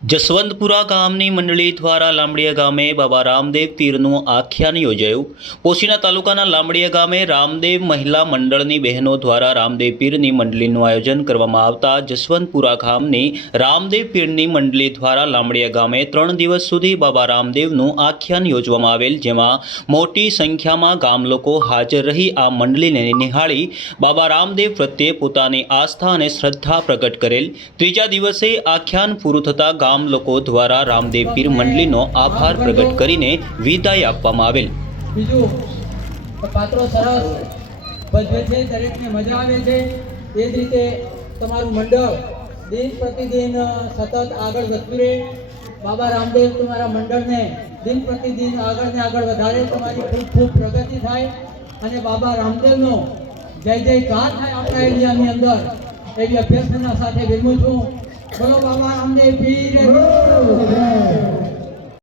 જસવંતપુરા ગામની મંડળી દ્વારા લાંબડિયા ગામે બાબા રામદેવ પીરનું આખ્યાન યોજાયું। પોશીના તાલુકાના લાંબડિયા ગામે રામદેવ મહિલા મંડળની બહેનો દ્વારા રામદેવ પીરની મંડળીનું આયોજન કરવામાં આવતા જસવંતપુરા ગામની રામદેવ પીરની મંડળી દ્વારા લાંબડિયા ગામે 3 દિવસ સુધી બાબા રામદેવનું આખ્યાન યોજવામાં આવેલ, જેમાં મોટી સંખ્યામાં ગામ લોકો હાજર રહી આ મંડળીને નિહાળી બાબા રામદેવ પ્રત્યે પોતાની આસ્થા અને શ્રદ્ધા પ્રગટ કરેલ। ત્રીજા દિવસે આખ્યાન પૂરું થતાં ગામ લોકો દ્વારા રામદેવ પીર મંડળીનો આભાર પ્રગટ કરીને વિદાય આપવામાં આવેલ। બીજું પાત્રો સરસ ભજવે છે, દરેકને મજા આવે છે। એ જ રીતે તમારું મંડળ દિન પ્રતિદિન સતત આગળ વધતું રહે। બાબા રામદેવ તમારા મંડળને દિન પ્રતિદિન આગળ ને આગળ વધારે, તમારી ખૂબ ખૂબ પ્રગતિ થાય અને બાબા રામદેવનો જય જયકાર થાય આપણા એરિયાની અંદર, એવી અભ્યર્થના સાથે વિરમું છું। બોલો બાબા રામદેવ પીર।